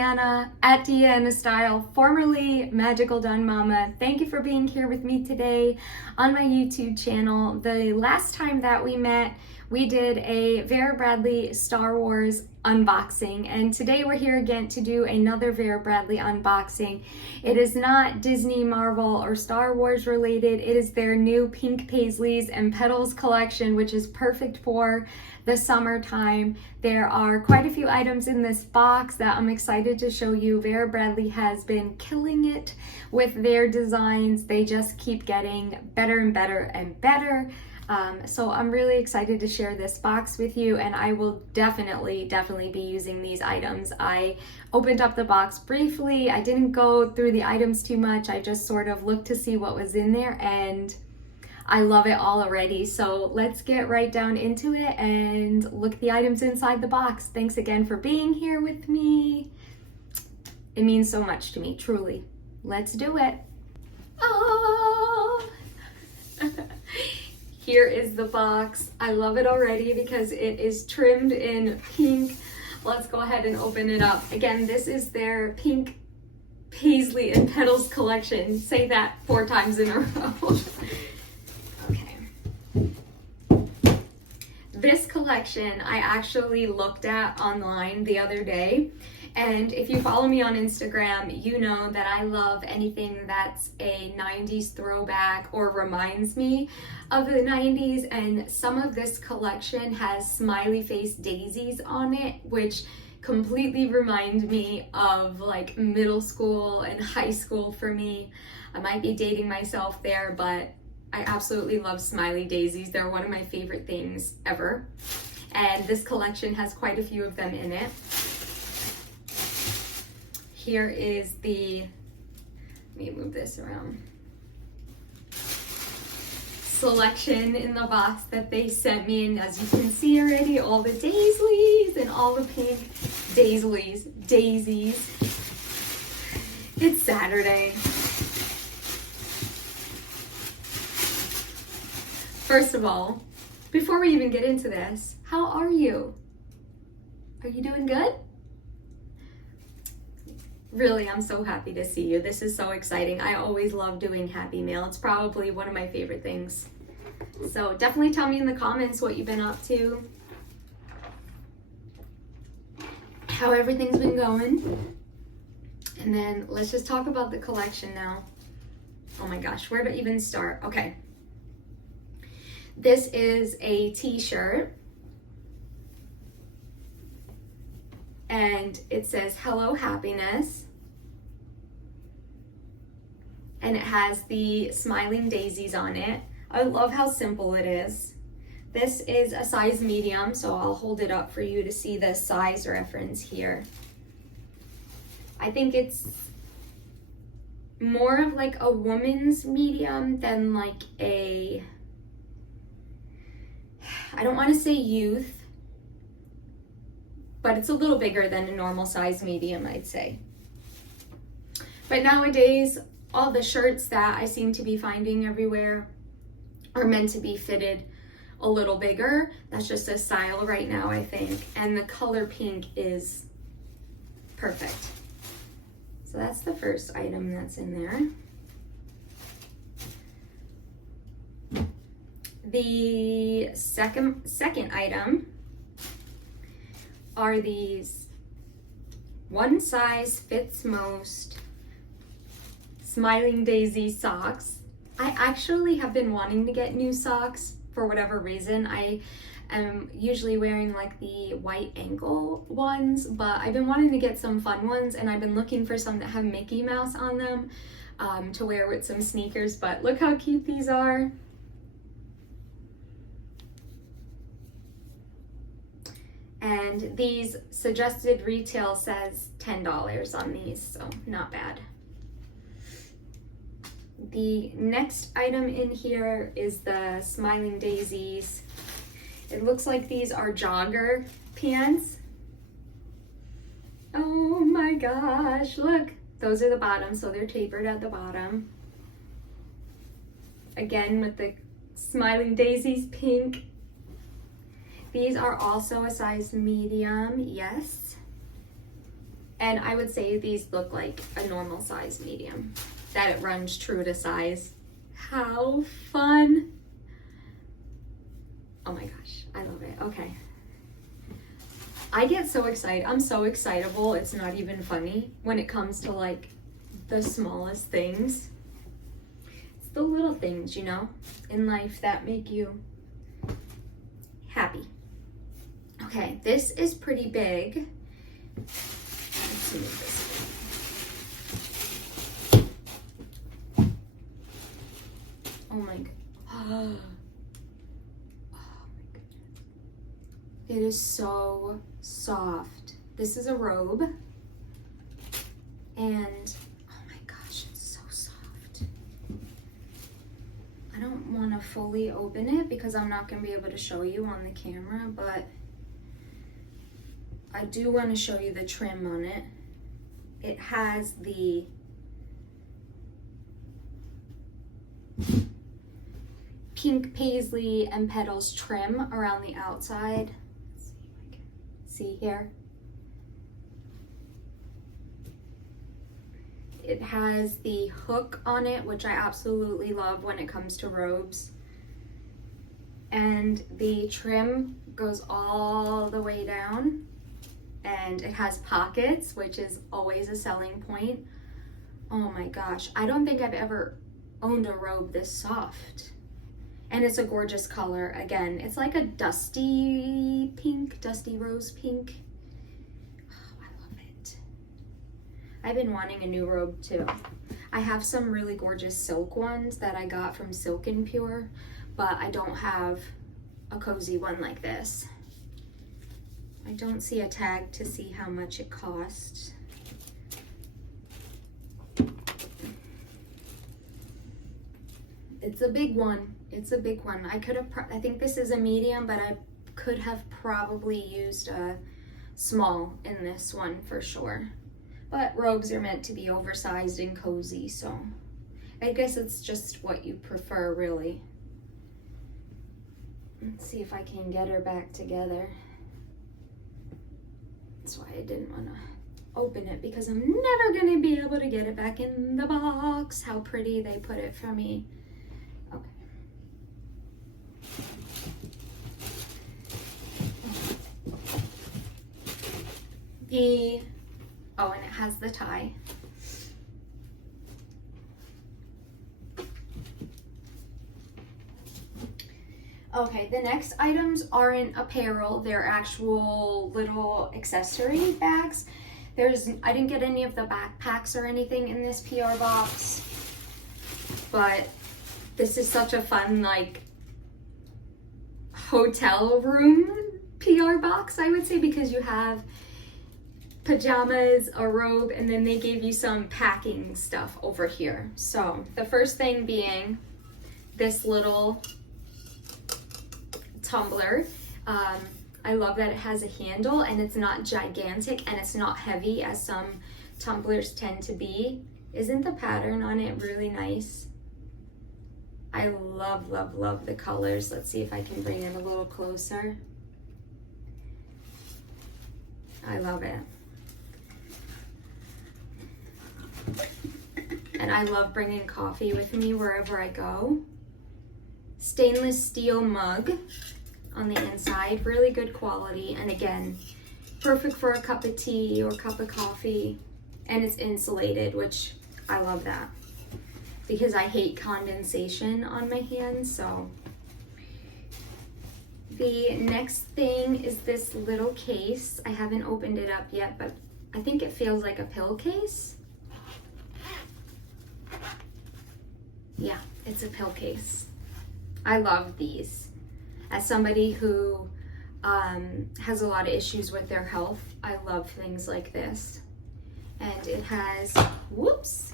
Deanna at Deanna Style, formerly Magical Dun Mama. Thank you for being here with me today on my YouTube channel. The last time that we met, we did a Vera Bradley Star Wars unboxing, and today we're here again to do another Vera Bradley unboxing. It is not Disney, Marvel, or Star Wars related. It is their new Pink Paisleys and Petals collection, which is perfect for the summertime. There are quite a few items in this box that I'm excited to show you. Vera Bradley has been killing it with their designs. They just keep getting better and better and better. So I'm really excited to share this box with you, and I will definitely be using these items. I opened up the box briefly. I didn't go through the items too much. I just sort of looked to see what was in there, and I love it all already. So let's get right down into it and look at the items inside the box. Thanks again for being here with me. It means so much to me, truly. Let's do it. Oh! Here is the box. I love it already because it is trimmed in pink. Let's go ahead and open it up. Again, this is their Pink Paisley and Petals collection. Say that 4 times in a row. Okay. This collection I actually looked at online the other day. And if you follow me on Instagram, you know that I love anything that's a 90s throwback or reminds me of the 90s. And some of this collection has smiley face daisies on it, which completely remind me of like middle school and high school for me. I might be dating myself there, but I absolutely love smiley daisies. They're one of my favorite things ever. And this collection has quite a few of them in it. Here is the, let me move this around, selection in the box that they sent me. And as you can see already, all the daisies and all the pink daisies. It's Saturday. First of all, before we even get into this, how are you? Are you doing good? Really, I'm so happy to see you. This is so exciting. I always love doing Happy Mail. It's probably one of my favorite things. So definitely tell me in the comments what you've been up to, how everything's been going. And then let's just talk about the collection now. Oh my gosh, where to even start? Okay. This is a t-shirt. And it says, "Hello, Happiness." And it has the smiling daisies on it. I love how simple it is. This is a size medium, so I'll hold it up for you to see the size reference here. I think it's more of like a woman's medium than like a, I don't want to say youth, but it's a little bigger than a normal size medium, I'd say. But nowadays, all the shirts that I seem to be finding everywhere are meant to be fitted a little bigger. That's just a style right now, I think. And the color pink is perfect. So that's the first item that's in there. The second item are these one size fits most smiling daisy socks. I actually have been wanting to get new socks for whatever reason. I am usually wearing like the white ankle ones, but I've been wanting to get some fun ones, and I've been looking for some that have Mickey Mouse on them to wear with some sneakers. But look how cute these are. And these suggested retail says $10 on these, so not bad. The next item in here is the smiling daisies. It looks like these are jogger pants. Oh my gosh, look. Those are the bottom, so they're tapered at the bottom. Again with the smiling daisies pink. These are also a size medium, yes. And I would say these look like a normal size medium, that it runs true to size. How fun. Oh my gosh, I love it. Okay. I get so excited. I'm so excitable. It's not even funny when it comes to like the smallest things. It's the little things, you know, in life that make you happy. Okay, this is pretty big. Let's move this. Oh my god. Oh my goodness. It is so soft. This is a robe. And oh my gosh, it's so soft. I don't want to fully open it because I'm not going to be able to show you on the camera, but I do want to show you the trim on it. It has the Pink Paisley and Petals trim around the outside. Let's see if I can see here. It has the hook on it, which I absolutely love when it comes to robes. And the trim goes all the way down. And it has pockets, which is always a selling point. Oh my gosh, I don't think I've ever owned a robe this soft. And it's a gorgeous color. Again, it's like a dusty pink, dusty rose pink. Oh, I love it. I've been wanting a new robe too. I have some really gorgeous silk ones that I got from Silk and Pure, but I don't have a cozy one like this. I don't see a tag to see how much it costs. It's a big one. It's a big one. I could have, I think this is a medium, but I could have probably used a small in this one for sure. But robes are meant to be oversized and cozy, so I guess it's just what you prefer, really. Let's see if I can get her back together. That's why I didn't want to open it, because I'm never going to be able to get it back in the box. How pretty they put it for me. Okay. Oh, and it has the tie. Okay, the next items aren't apparel, they're actual little accessory bags. I didn't get any of the backpacks or anything in this PR box, but this is such a fun, like, hotel room PR box, I would say, because you have pajamas, a robe, and then they gave you some packing stuff over here. So the first thing being this little tumbler. I love that it has a handle and it's not gigantic and it's not heavy as some tumblers tend to be. Isn't the pattern on it really nice? I love, love, love the colors. Let's see if I can bring it a little closer. I love it. And I love bringing coffee with me wherever I go. Stainless steel mug on the inside, really good quality, and again, perfect for a cup of tea or cup of coffee, and it's insulated, which I love that because I hate condensation on my hands. So the next thing is this little case. I haven't opened it up yet, but I think it feels like a pill case. Yeah, it's a pill case. I love these. As somebody who has a lot of issues with their health, I love things like this. And it has, whoops,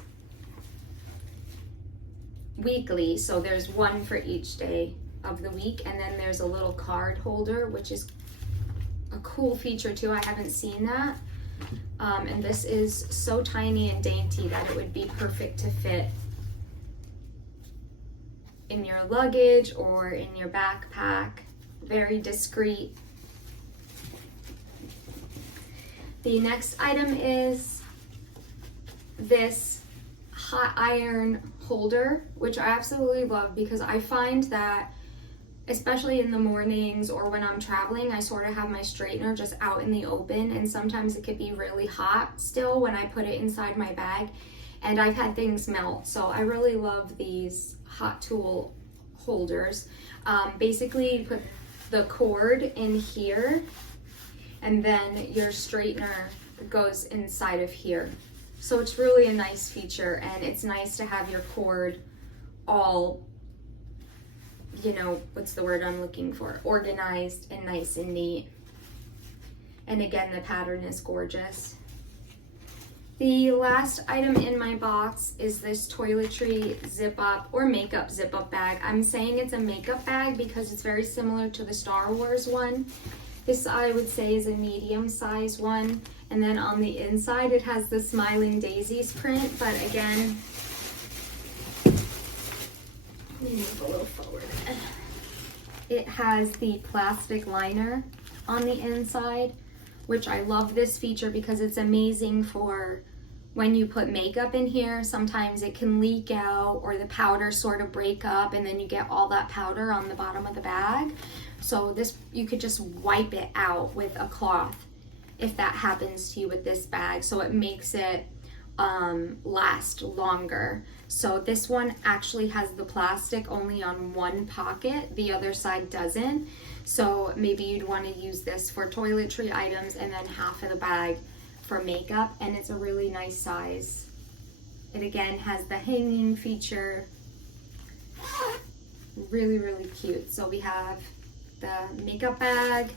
weekly, so there's one for each day of the week, and then there's a little card holder, which is a cool feature too. I haven't seen that. And this is so tiny and dainty that it would be perfect to fit in your luggage or in your backpack. Very discreet. The next item is this hot iron holder, which I absolutely love because I find that especially in the mornings or when I'm traveling, I sort of have my straightener just out in the open, and sometimes it could be really hot still when I put it inside my bag, and I've had things melt. So I really love these hot tool holders. Basically, you put the cord in here, and then your straightener goes inside of here. So it's really a nice feature, and it's nice to have your cord all, you know, what's the word I'm looking for? Organized and nice and neat. And again, the pattern is gorgeous. The last item in my box is this toiletry zip up or makeup zip up bag. I'm saying it's a makeup bag because it's very similar to the Star Wars one. This I would say is a medium size one. And then on the inside, it has the smiling daisies print, but again, let me move a little forward. It has the plastic liner on the inside, which I love this feature because it's amazing for when you put makeup in here. Sometimes it can leak out or the powder sort of break up, and then you get all that powder on the bottom of the bag. So this, you could just wipe it out with a cloth if that happens to you with this bag. So it makes it last longer. So this one actually has the plastic only on one pocket, the other side doesn't. So maybe you'd want to use this for toiletry items and then half of the bag for makeup, and it's a really nice size. It again has the hanging feature. Really, really cute. So we have the makeup bag.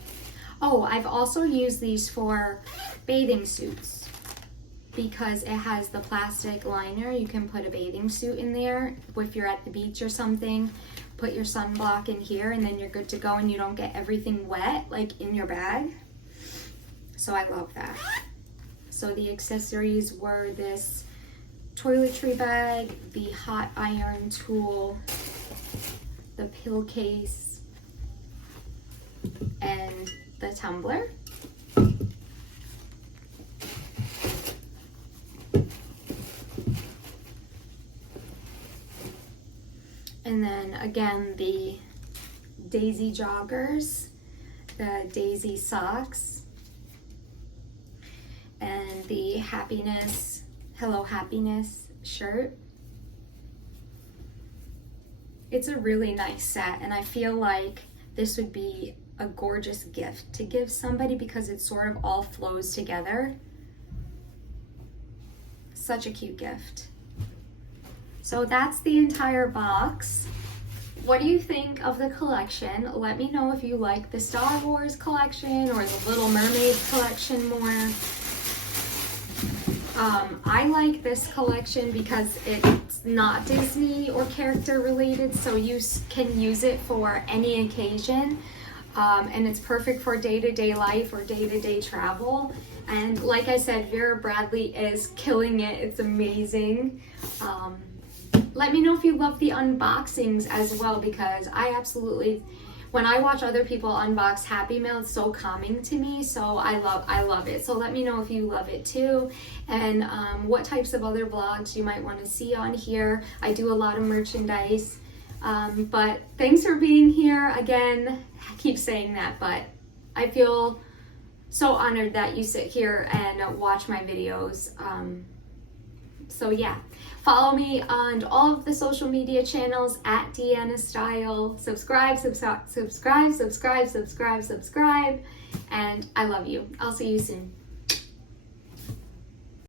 Oh, I've also used these for bathing suits because it has the plastic liner. You can put a bathing suit in there if you're at the beach or something. Put your sunblock in here and then you're good to go, and you don't get everything wet like in your bag. So I love that. So the accessories were this toiletry bag, the hot iron tool, the pill case, and the tumbler. And then again, the daisy joggers, the daisy socks, and the happiness, Hello Happiness shirt. It's a really nice set, and I feel like this would be a gorgeous gift to give somebody because it sort of all flows together. Such a cute gift. So that's the entire box. What do you think of the collection? Let me know if you like the Star Wars collection or the Little Mermaid collection more. I like this collection because it's not Disney or character related, so you can use it for any occasion. And it's perfect for day-to-day life or day-to-day travel. And like I said, Vera Bradley is killing it. It's amazing. Let me know if you love the unboxings as well, because I absolutely, when I watch other people unbox Happy Mail, it's so calming to me. So I love it. So let me know if you love it too, and what types of other vlogs you might want to see on here. I do a lot of merchandise. But thanks for being here again. I keep saying that, but I feel so honored that you sit here and watch my videos. So yeah, follow me on all of the social media channels at Deanna Style. Subscribe, and I love you. I'll see you soon.